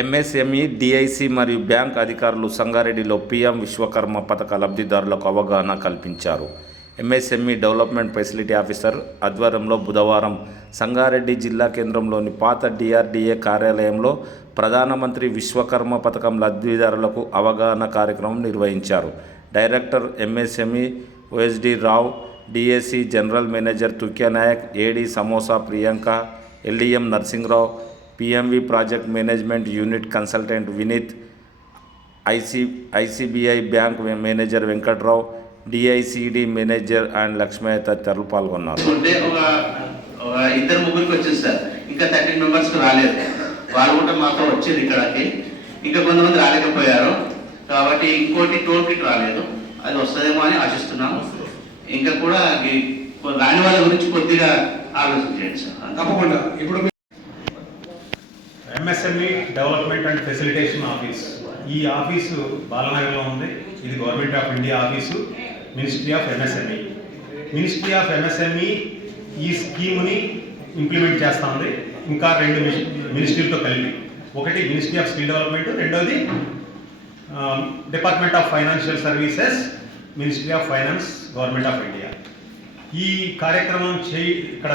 MSME, DIC మరియు bank అధికారులు సంగారెడ్డిలో పీఎం విశ్వకర్మ పథక లబ్ధిదారులకు అవగాహన కల్పించారు. ఎంఎస్ఎంఈ డెవలప్మెంట్ ఫెసిలిటీ ఆఫీసర్ ఆధ్వర్యంలో బుధవారం సంగారెడ్డి జిల్లా కేంద్రంలోని పాత డిఆర్డీఏ కార్యాలయంలో ప్రధానమంత్రి విశ్వకర్మ పథకం లబ్ధిదారులకు అవగాహన కార్యక్రమం నిర్వహించారు. Director MSME OSD Rao, DAC general manager Tukyanaik, AD సమోసా Priyanka, LDM Narsingrao, PMV project management unit consultant Vineeth, ICBI bank manager Venkatrao, DICD manager and Lakshmaiah తదితరులు పాల్గొన్నారు. ఇద్దరు ముగ్గురికి వచ్చింది సార్, ఇంకా 13 మెంబర్స్కి రాలేదు. వాళ్ళు కూడా మాతో వచ్చేది ఇక్కడికి, ఇంకా కొంతమంది రాలేకపోయారు. కాబట్టి ఇంకోటి టోల్ కిట్ రాలేదు, అది వస్తుందేమో అని ఆశిస్తున్నాము. ఇంకా కూడా రాని వాళ్ళ గురించి కొద్దిగా ఆలోచన చేయండి సార్. తప్పకుండా. ఇప్పుడు MSME development and facilitation office, ఈ ఆఫీసు బాలనగర్లో ఉంది. ఇది government of India office, ministry of MSME. Ministry of MSME ఈ స్కీమ్ని ఇంప్లిమెంట్ చేస్తుంది. ఇంకా 2 మినిస్ట్రీలతో కలిపి, ఒకటి మినిస్ట్రీ ఆఫ్ స్కిల్ డెవలప్మెంట్, రెండోది department of financial services, ministry of finance, government of India. ఈ కార్యక్రమం ఇక్కడ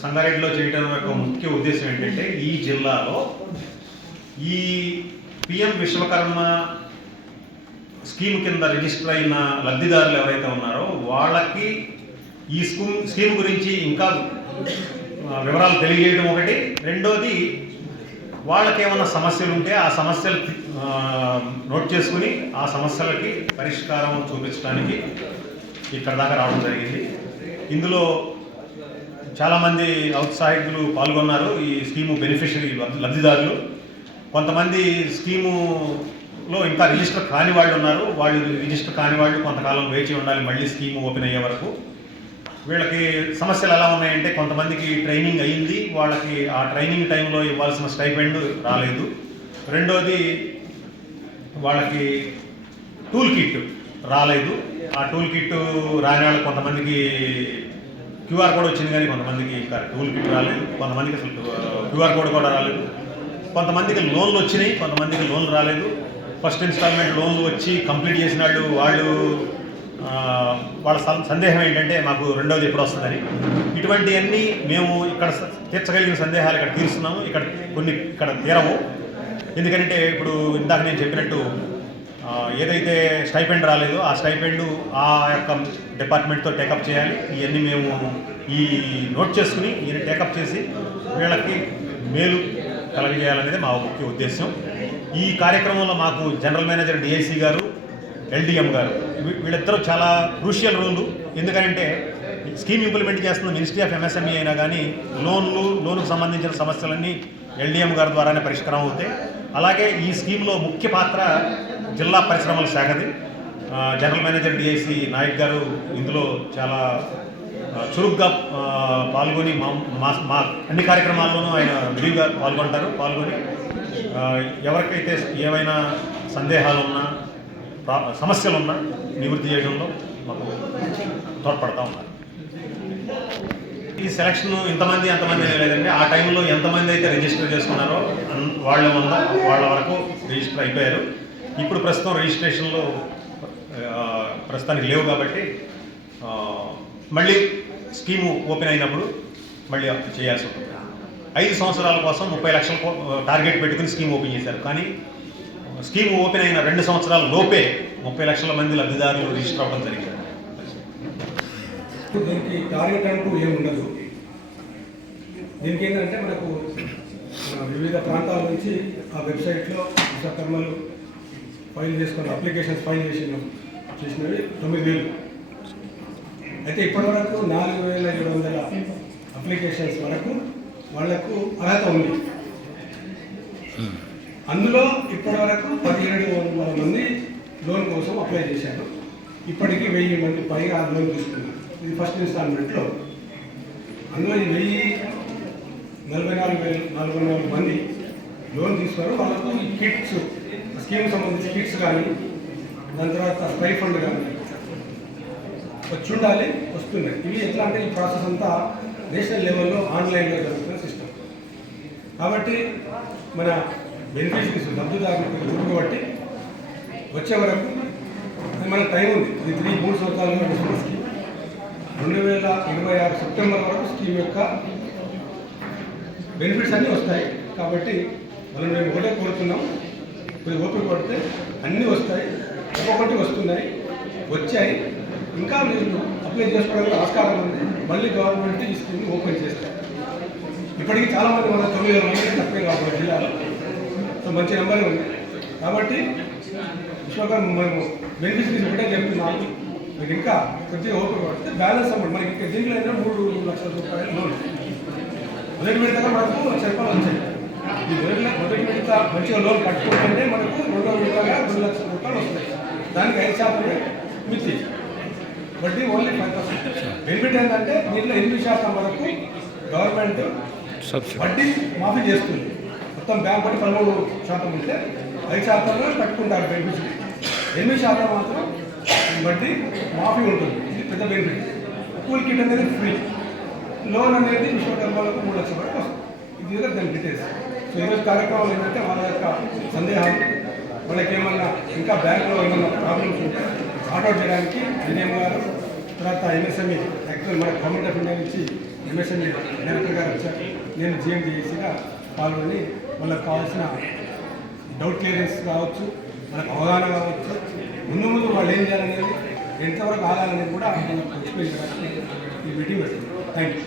సంగారెడ్డిలో చేయడం యొక్క ముఖ్య ఉద్దేశం ఏంటంటే, ఈ జిల్లాలో ఈ పిఎం విశ్వకర్మ స్కీమ్ కింద రిజిస్టర్ అయిన లబ్ధిదారులు ఎవరైతే ఉన్నారో వాళ్ళకి ఈ స్కీమ్ గురించి ఇంకా వివరాలు తెలియజేయడం ఒకటి, రెండోది వాళ్ళకి ఏమైనా సమస్యలు ఉంటే ఆ సమస్యలు నోట్ చేసుకుని ఆ సమస్యలకి పరిష్కారం చూపించడానికి ఇక్కడ దాకా రావడం జరిగింది. ఇందులో చాలామంది ఔత్సాహికులు పాల్గొన్నారు. ఈ స్కీము బెనిఫిషరీ లబ్ధిదారులు, కొంతమంది స్కీములో ఇంకా రిజిస్టర్ కాని వాళ్ళు ఉన్నారు. వాళ్ళు రిజిస్టర్ కాని వాళ్ళు కొంతకాలం వేచి ఉండాలి మళ్ళీ స్కీము ఓపెన్ అయ్యే వరకు. వీళ్ళకి సమస్యలు ఎలా ఉన్నాయంటే, కొంతమందికి ట్రైనింగ్ అయ్యింది, వాళ్ళకి ఆ ట్రైనింగ్ టైంలో ఇవ్వాల్సిన స్టైపెండ్ రాలేదు. రెండోది వాళ్ళకి టూల్ కిట్ రాలేదు. ఆ టూల్ కిట్ రాని వాళ్ళు కొంతమందికి క్యూఆర్ కోడ్ వచ్చింది, కానీ కొంతమందికి ఇంకా టూల్ కిట్ రాలేదు, కొంతమందికి అసలు క్యూఆర్ కోడ్ కూడా రాలేదు. కొంతమందికి లోన్లు వచ్చినాయి, కొంతమందికి లోన్లు రాలేదు. ఫస్ట్ ఇన్స్టాల్మెంట్ లోన్లు వచ్చి కంప్లీట్ చేసిన వాళ్ళు వాళ్ళ సందేహం ఏంటంటే, మాకు రెండోది ఎప్పుడు వస్తుందని. ఇటువంటివన్నీ మేము ఇక్కడ తీర్చగలిగిన సందేహాలు ఇక్కడ తీరుస్తున్నాము. కొన్ని తీరవు. ఎందుకంటే ఇప్పుడు ఇందాక నేను చెప్పినట్టు ఏదైతే స్టైపెండ్ రాలేదో ఆ స్టైపెండ్ ఆ యొక్క డిపార్ట్మెంట్తో టేకప్ చేయాలి. ఇవన్నీ మేము ఈ నోట్ చేసుకుని ఈయన టేకప్ చేసి వీళ్ళకి మేలు కలగజేయాలనేది మా ముఖ్య ఉద్దేశం. ఈ కార్యక్రమంలో మాకు జనరల్ మేనేజర్ డిఐసి గారు, ఎల్డిఎం గారు, వీళ్ళిద్దరూ చాలా క్రూషియల్ రోలు. ఎందుకంటే స్కీమ్ ఇంప్లిమెంట్ చేస్తున్న మినిస్ట్రీ ఆఫ్ ఎంఎస్ఎంఈ అయినా కానీ లోనుకు సంబంధించిన సమస్యలన్నీ ఎల్డిఎం గారి ద్వారానే పరిష్కారం అవుతాయి. అలాగే ఈ స్కీమ్లో ముఖ్య పాత్ర జిల్లా పరిశ్రమల శాఖది. జనరల్ మేనేజర్ డిఐసి నాయక్ గారు ఇందులో చాలా చురుగ్గా పాల్గొని మా అన్ని కార్యక్రమాల్లోనూ ఆయన విరివిగా పాల్గొని ఎవరికైతే ఏమైనా సందేహాలున్నా సమస్యలున్నా నివృత్తి చేయడంలో మాకు తోడ్పడతా ఉన్నారు. ఈ సెలక్షన్ ఇంతమంది అంతమంది లేదంటే, ఆ టైంలో ఎంతమంది అయితే రిజిస్టర్ చేసుకున్నారో వాళ్ళ వరకు రిజిస్టర్ అయిపోయారు. ఇప్పుడు ప్రస్తుతం రిజిస్ట్రేషన్లో ప్రస్తుతానికి లేవు కాబట్టి మళ్ళీ స్కీము ఓపెన్ అయినప్పుడు మళ్ళీ చేయాల్సి ఉంటుంది. 5 సంవత్సరాల కోసం 30 లక్షల టార్గెట్ పెట్టుకుని స్కీమ్ ఓపెన్ చేశారు. కానీ స్కీమ్ ఓపెన్ అయిన 2 సంవత్సరాల లోపే 30 లక్షల మంది లబ్ధిదారులు రిజిస్టర్ అవ్వడం జరిగింది. దీనికి టార్గెట్ అంటూ ఏముండదు. దీనికి ఏంటంటే, మనకు వివిధ ప్రాంతాల నుంచి ఆ వెబ్సైట్లో విశ్వకర్మలు ఫైల్ చేసుకున్న అప్లికేషన్స్ ఫైల్ చేసినవి 9,000. అయితే ఇప్పటివరకు 4,700 అప్లికేషన్స్ వరకు వాళ్లకు అర్హత ఉంది. అందులో ఇప్పటివరకు 1700 మంది లోన్ కోసం అప్లై చేశారు. ఇప్పటికీ 1000 మంది పైగా లోన్ తీసుకున్నారు. ఇది ఫస్ట్ ఇన్స్టాల్మెంట్లో. అందులో 1,044 మంది లోన్ తీసుకున్నారు. వాళ్ళకు ఈ కిట్స్, స్కీమ్ సంబంధించి కిట్స్ కానీ, దాని తర్వాత స్టైఫండ్ కానీ వచ్చి ఉండాలి, వస్తున్నాయి. ఇవి ఎట్లా అంటే, ఈ ప్రాసెస్ అంతా నేషనల్ లెవెల్లో ఆన్లైన్లో జరుగుతున్న సిస్టమ్. కాబట్టి మన బెనిఫిషరీస్ లబ్ధిదారులు గుర్తుపట్టి వచ్చే వరకు మనకు టైం ఉంది. ఇది 3 సంవత్సరాలుగా నడుస్తున్న స్కీమ్. 2026 సెప్టెంబర్ వరకు స్కీమ్ యొక్క బెనిఫిట్స్ అన్నీ వస్తాయి. కాబట్టి మనం మేము ఒకటే కోరుతున్నాం, కొద్దిగా ఓపిక పడితే అన్నీ వస్తాయి. ఒక్కొక్కటి వస్తున్నాయి, వచ్చాయి. ఇంకా మీరు అప్లై చేసుకోవడానికి ఆస్కారం ఉంది. మళ్ళీ గవర్నమెంట్ ఈ స్కీమ్ని ఓపెన్ చేస్తారు. ఇప్పటికీ చాలామంది మన 9,000 మంది తప్పే కాకుండా జిల్లాలో సో మంచి నెంబరే ఉంది. కాబట్టి విశ్వకర్మ మేము బెనిఫిషరీస్ ఒకటే చెప్తున్నాము, మీరు ఇంకా కొద్దిగా ఓపిక పడితే బ్యాలెన్స్ అమౌంట్ మనకి ఇంకా దీంట్లో అయినా 3 లక్షల రూపాయలు లోన్. మొదటి విడతగా మనకు 1,00,000 రూపాయలు వచ్చాయి. ఈ మొదటి విడత మంచిగా లోన్ కట్టుకుంటే మనకు 2వ విడతగా 2 లక్షల రూపాయలు వస్తాయి. దానికి 5% మిత్తి, వడ్డీ ఓన్లీ 5%. బెనిఫిట్ ఏంటంటే దీంట్లో 8% వరకు గవర్నమెంట్ వడ్డీ మాఫీ చేస్తుంది. మొత్తం బ్యాంక్ వడ్డీ 13% ఉంటే 5% కట్టుకుంటారు బెనిఫిషరీ. 8% మాత్రం వడ్డీ మాఫీ ఉంటుంది. ఇది పెద్ద బెనిఫిట్. స్కూల్ కిట్ అనేది ఫ్రీ. లోన్ అనేది విశ్వకర్మలకు 3 లక్షల వరకు వస్తుంది. ఇది దాని డీటెయిల్స్. సో ఈరోజు కార్యక్రమాలు ఏంటంటే వాళ్ళ యొక్క సందేహాలు, వాళ్ళకి ఏమన్నా ఇంకా బ్యాంకులో ఏమన్నా ప్రాబ్లమ్స్ ఉంటే సార్ట్అవుట్ చేయడానికి ఎన్ఎం గారు, తర్వాత ఎంఎస్ఎంఈ యాక్చువల్ మన గవర్నమెంట్ ఆఫ్ ఇండియా నుంచి ఎంఎస్ఎంఈ డైరెక్టర్ గారు వచ్చారు. నేను జిఎండిఎస్సిగా పాల్గొని వాళ్ళకి కావాల్సిన డౌట్ క్లియరెన్స్ కావచ్చు, మనకు అవగాహన కావచ్చు, ముందు వాళ్ళు ఏం చేయాలనేది, ఎంతవరకు ఆగాలనేది కూడా ఎక్స్ప్లెయిన్ చేయడానికి ఈ మీటింగ్ పెట్టింది. Thank you.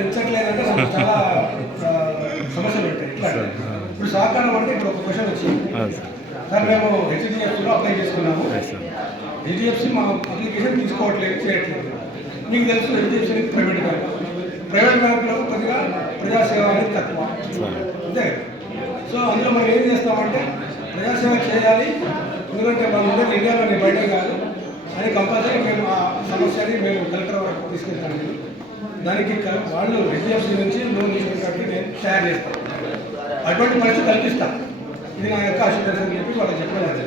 ఉంచట్లేదంటే మనకు చాలా సమస్యలు ఉంటాయి. ఇట్లా ఇప్పుడు సహకారం అంటే ఇప్పుడు ఒక క్వశ్చన్ వచ్చింది సార్, మేము హెచ్డిఎఫ్సిలో అప్లై చేసుకున్నాము. హెచ్డిఎఫ్సి మా అప్లికేషన్ తీసుకోవట్లేదు, చేయట్లేదు. మీకు తెలుసు హెచ్డిఎఫ్సి అనేది ప్రైవేట్ బ్యాంక్. ప్రైవేట్ బ్యాంకులో కొద్దిగా ప్రజాసేవ అనేది తక్కువ, అంతే. సో అందులో మనం ఏం చేస్తామంటే ప్రజాసేవ చేయాలి, ఎందుకంటే మన అందరూ ఇండియాలోనే బయట కాదు అని కంపల్సరీ మేము ఆ సమస్యని మేము కలెక్టర్ వరకు తీసుకెళ్తాము. దానికి వాళ్ళు హెచ్డిఎఫ్సి నుంచి లోన్ తీసుకున్నట్టు నేను షేర్ చేస్తాను. అటువంటి పరిస్థితి కల్పిస్తాను. ఇది నా యొక్క అష్యూరెన్స్ అని చెప్పి వాళ్ళకి చెప్పలేదు.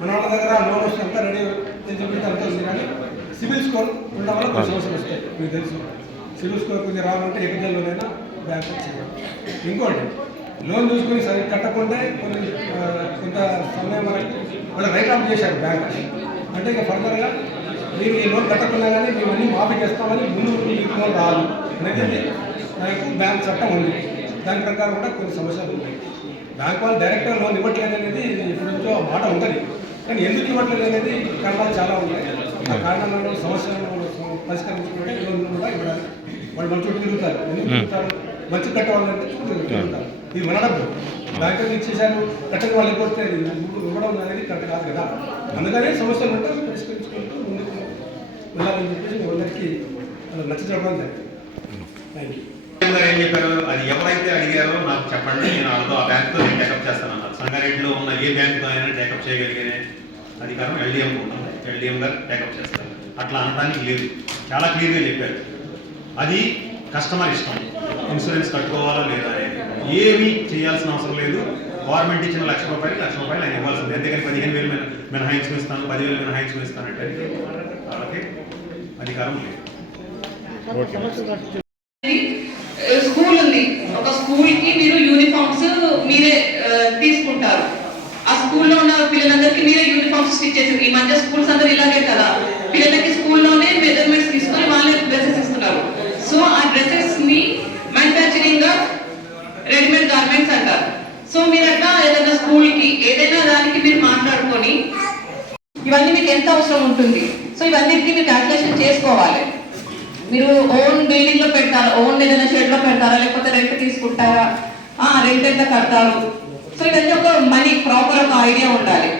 మన వాళ్ళ దగ్గర లోన్ వస్తే అంతా రెడీ చెప్పి అంతా ఉంది, కానీ సివిల్ స్కోర్ ఉండడం వల్ల కొన్ని సమస్యలు వస్తాయి. మీకు తెలుసు, సివిల్ స్కోర్ కొంచెం రావాలంటే ఎగ్జామ్లోనైనా బ్యాంక్ వచ్చేయాలి. ఇంకోటి, లోన్ చూసుకొని సరి కట్టకుండా కొంత సమయం వరకు వాళ్ళు రైట్ ఆఫ్ చేశారు బ్యాంక్. అంటే ఇక ఫర్దర్గా మీరు ఈ లోన్ కట్టకుండా కానీ మేము అన్నీ మాఫీ చేస్తామని ముందు లోన్ రాదు అనేది నాకు బ్యాంక్ చట్టం ఉంది. దాని ప్రకారం కూడా కొన్ని సమస్యలు ఉన్నాయి. బ్యాంక్ వాళ్ళు డైరెక్ట్గా లోన్ ఇవ్వట్లేదు అనేది ఇప్పుడు నుంచో మాట ఉంటుంది, కానీ ఎందుకు ఇవ్వట్లేదు అనేది కారణాలు చాలా ఉన్నాయి. ఆ కారణాలలో సమస్యలను పరిష్కరించుకుంటే లోన్ కూడా ఇవ్వడానికి వాళ్ళు మంచి తిరుగుతారు. ఎందుకు తిరుగుతారు? మంచి కట్టవాలంటే తిరుగుతారు. ఇది మన డబ్బు బ్యాంకుకి ఇచ్చేసారు, కట్టని వాళ్ళు ఇవ్వతే ఇవ్వడం అనేది కరెక్ట్ కాదు కదా. అందుకనే సమస్యలు ఉంటే పరిష్కరించుకుంటూ ముందుకు వెళ్ళాలని చెప్పేసి అందరికీ నచ్చ చెప్పడం జరిగింది. Thank you. ఏం చెప్పారు, అది ఎవరైతే అడిగారో నాకు చెప్పండి, నేను వాళ్ళతో ఆ బ్యాంక్తో నేను టేకప్ చేస్తానన్నారు. సంగారెడ్డిలో ఉన్న ఏ బ్యాంక్తో అయినా టేకప్ చేయగలిగే అధికారం ఎల్డిఎం ఉంటుంది. ఎల్డిఎం గారు టేకప్ చేస్తారు. అట్లా అనడానికి లేదు, చాలా క్లియర్గా చెప్పారు. అది కస్టమర్ ఇష్టం, ఇన్సూరెన్స్ కట్టుకోవాలా లేదా అనేది ఏమీ చేయాల్సిన అవసరం లేదు. గవర్నమెంట్ ఇచ్చిన ₹1,00,000 ఆయన ఇవ్వాల్సింది. అంతేగాని 15,000 మినహాయించుకుని ఇస్తాను, 10,000 మినహాయించుకుని ఇస్తానంటే వాళ్ళకి అధికారం లేదు. స్కూల్ ఉంది, ఒక స్కూల్ కి మీరు యూనిఫామ్స్ మీరే తీసుకుంటారు. ఆ స్కూల్లో ఉన్న పిల్లలందరికీ మీరే యూనిఫామ్స్ స్టిచ్ చేసి, ఈ మధ్య స్కూల్స్ అందరూ ఇలాగే కదా, పిల్లలకి స్కూల్లోనే మెజర్మెంట్స్ తీసుకొని వాళ్ళే డ్రెస్సెస్ ఇస్తున్నారు. సో ఆ డ్రెస్సెస్ ని మ్యానుఫ్యాక్చరింగ్ గా రెడీమేడ్ గార్మెంట్స్ అంటారు. సో మీరు అట్లా ఏదైనా స్కూల్ కి ఏదైనా దానికి మీరు మాట్లాడుకొని ఇవన్నీ మీకు ఎంత అవసరం ఉంటుంది, సో ఇవన్నిటికీ మీరు క్యాల్కులేషన్ చేసుకోవాలి. మీరు ఓన్ బిల్డింగ్ లో పెడతారా, ఓన్ ఏదైనా షెడ్ లో పెడతారా, లేకపోతే రెంట్ తీసుకుంటారా, రెంట్ ఎంత కడతారు, సో ఇవన్నీ ఒక మనీ ప్రాపర్ ఒక ఐడియా ఉండాలి.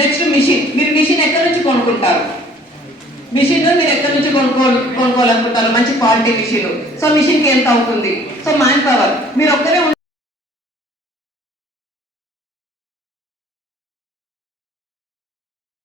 నెక్స్ట్ మిషన్, మీరు మిషన్ ఎక్కడి నుంచి కొనుక్కుంటారు, మిషన్ మీరు ఎక్కడి నుంచి కొనుక్కోవాలనుకుంటారు, మంచి క్వాలిటీ మిషన్, సో మిషన్ కి ఎంత అవుతుంది, సో మ్యాన్ పవర్ మీరు ఒక్కరే